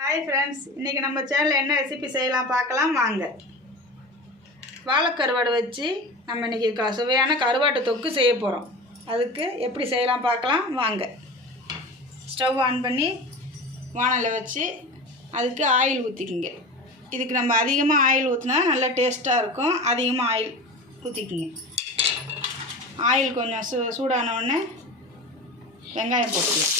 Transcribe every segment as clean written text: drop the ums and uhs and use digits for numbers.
Hi friends, இன்றைக்கி நம்ம சேனலில் என்ன ரெசிபி செய்யலாம் பார்க்கலாம் வாங்க. வாழைக்கருவாடு வச்சு நம்ம இன்றைக்கி சுவையான கருவாட்டு தொக்கு செய்ய போகிறோம். அதுக்கு எப்படி செய்யலாம் பார்க்கலாம் வாங்க. ஸ்டவ் ஆன் பண்ணி வானலை வச்சு அதுக்கு ஆயில் ஊற்றிக்கிங்க. இதுக்கு நம்ம அதிகமாக ஆயில் ஊற்றினா நல்லா டேஸ்ட்டாக இருக்கும். அதிகமாக ஆயில் ஊற்றிக்கிங்க. ஆயில் கொஞ்சம் சூடான உடனே வெங்காயம் போட்டுக்கலாம்.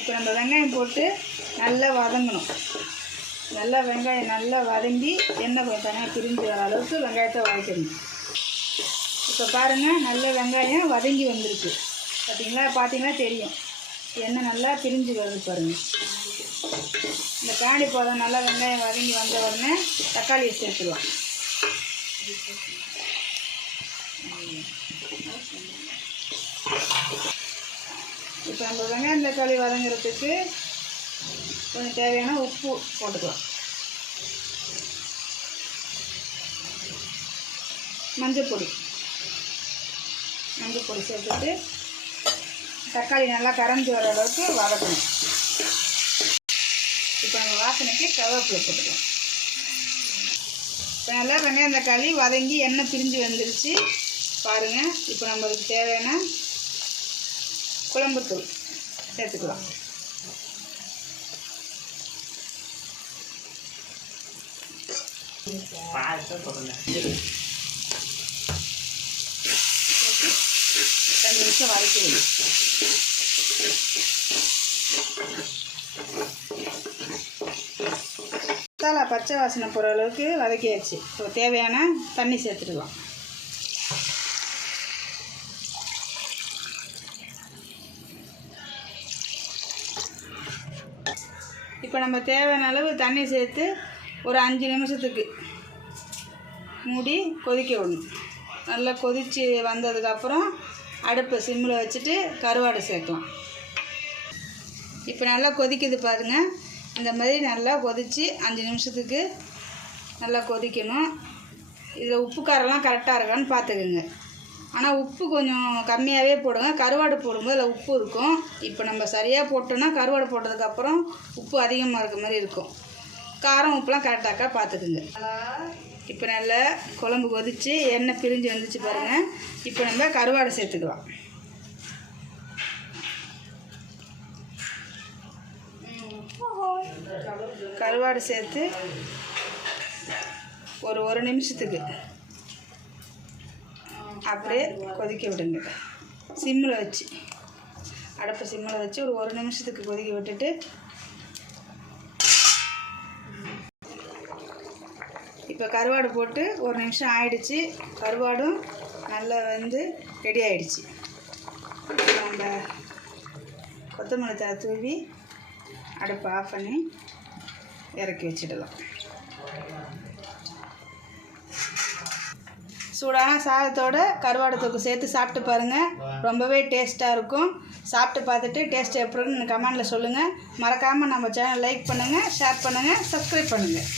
இப்போ நம்ம வெங்காயம் போட்டு நல்லா வதங்கணும். நல்லா வெங்காயம் நல்லா வதங்கி எண்ணெய் தனியாக பிரிஞ்சு வர அளவுக்கு வெங்காயத்தை வதக்கணும். இப்போ பாருங்கள், நல்ல வெங்காயம் வதங்கி வந்திருக்கு. பார்த்தீங்களா தெரியும், எண்ணெய் நல்லா பிரிஞ்சு வருது பாருங்கள். இந்த காணி போதும். நல்லா வெங்காயம் வதங்கி வந்த உடனே தக்காளியை சேர்த்துக்கலாம். இப்போ நம்ம வெங்காயம் தக்காளி வதங்கிறதுக்கு கொஞ்சம் தேவையான உப்பு போட்டுக்கலாம். மஞ்சள் பொடி சேர்த்துட்டு தக்காளி நல்லா கரைஞ்சி வர அளவுக்கு வதக்கணும். இப்போ நம்ம வாசனைக்கு கருவேப்பிலை போட்டுக்கலாம். இப்போ நல்லா வெங்காயம் தக்காளி வதங்கி எண்ணெய் பிரிஞ்சு வந்துருச்சு பாருங்கள். இப்போ நம்மளுக்கு தேவையான குழம்புத்தூள் சேர்த்துக்கலாம். ரெண்டு நிமிஷம் வதக்கிடுங்க. மசாலா பச்சை வாசனை போகிற அளவுக்கு வதக்கியாச்சு. இப்போ தேவையான தண்ணி சேர்த்துக்கலாம். இப்போ நம்ம தேவையான அளவு தண்ணி சேர்த்து ஒரு 5 நிமிஷத்துக்கு மூடி கொதிக்க விடணும். நல்லா கொதித்து வந்ததுக்கப்புறம் அடுப்பை சிம்மில் வச்சுட்டு கருவாடை சேர்க்கலாம். இப்போ நல்லா கொதிக்குது பாருங்கள். இந்த மாதிரி நல்லா கொதித்து 5 நிமிஷத்துக்கு நல்லா கொதிக்கணும். இதில் உப்பு காரெல்லாம் கரெக்டாக இருக்கான்னு பார்த்துக்குங்க. ஆனால் உப்பு கொஞ்சம் கம்மியாகவே போடுங்க. கருவாடு போடும்போது அதில் உப்பு இருக்கும். இப்போ நம்ம சரியாக போட்டோன்னா கருவாடு போட்டதுக்கப்புறம் உப்பு அதிகமாக இருக்க மாதிரி இருக்கும். காரம் உப்புலாம் கரெக்டாக்கா பார்த்துக்குங்க. இப்போ நல்லா குழம்பு கொதித்து எண்ணெய் பிரிஞ்சு வந்துச்சு பாருங்கள். இப்போ நம்ம கருவாடை சேர்த்துக்கலாம். கருவாடு சேர்த்து ஒரு நிமிஷத்துக்கு அப்படியே கொதிக்க விடுங்க. சிம்மில் வச்சு அடுப்பை சிம்மில் வச்சு ஒரு நிமிஷத்துக்கு கொதிக்க விட்டுட்டு இப்போ கருவாடு போட்டு 1 நிமிஷம் ஆயிடுச்சு. கருவாடும் நல்லா வந்து ரெடி ஆகிடுச்சு. நம்ம கொத்தமல்லி தழை தூவி அடுப்பை ஆஃப் பண்ணி இறக்கி வச்சிடலாம். சூடான சாதத்தோடு கருவாடு தொக்கு சேர்த்து சாப்பிட்டு பாருங்கள். ரொம்பவே டேஸ்ட்டாக இருக்கும். சாப்பிட்டு பார்த்துட்டு டேஸ்ட் எப்படின்னு கமெண்டில் சொல்லுங்கள். மறக்காமல் நம்ம சேனல் லைக் பண்ணுங்கள், ஷேர் பண்ணுங்கள், சப்ஸ்கிரைப் பண்ணுங்கள்.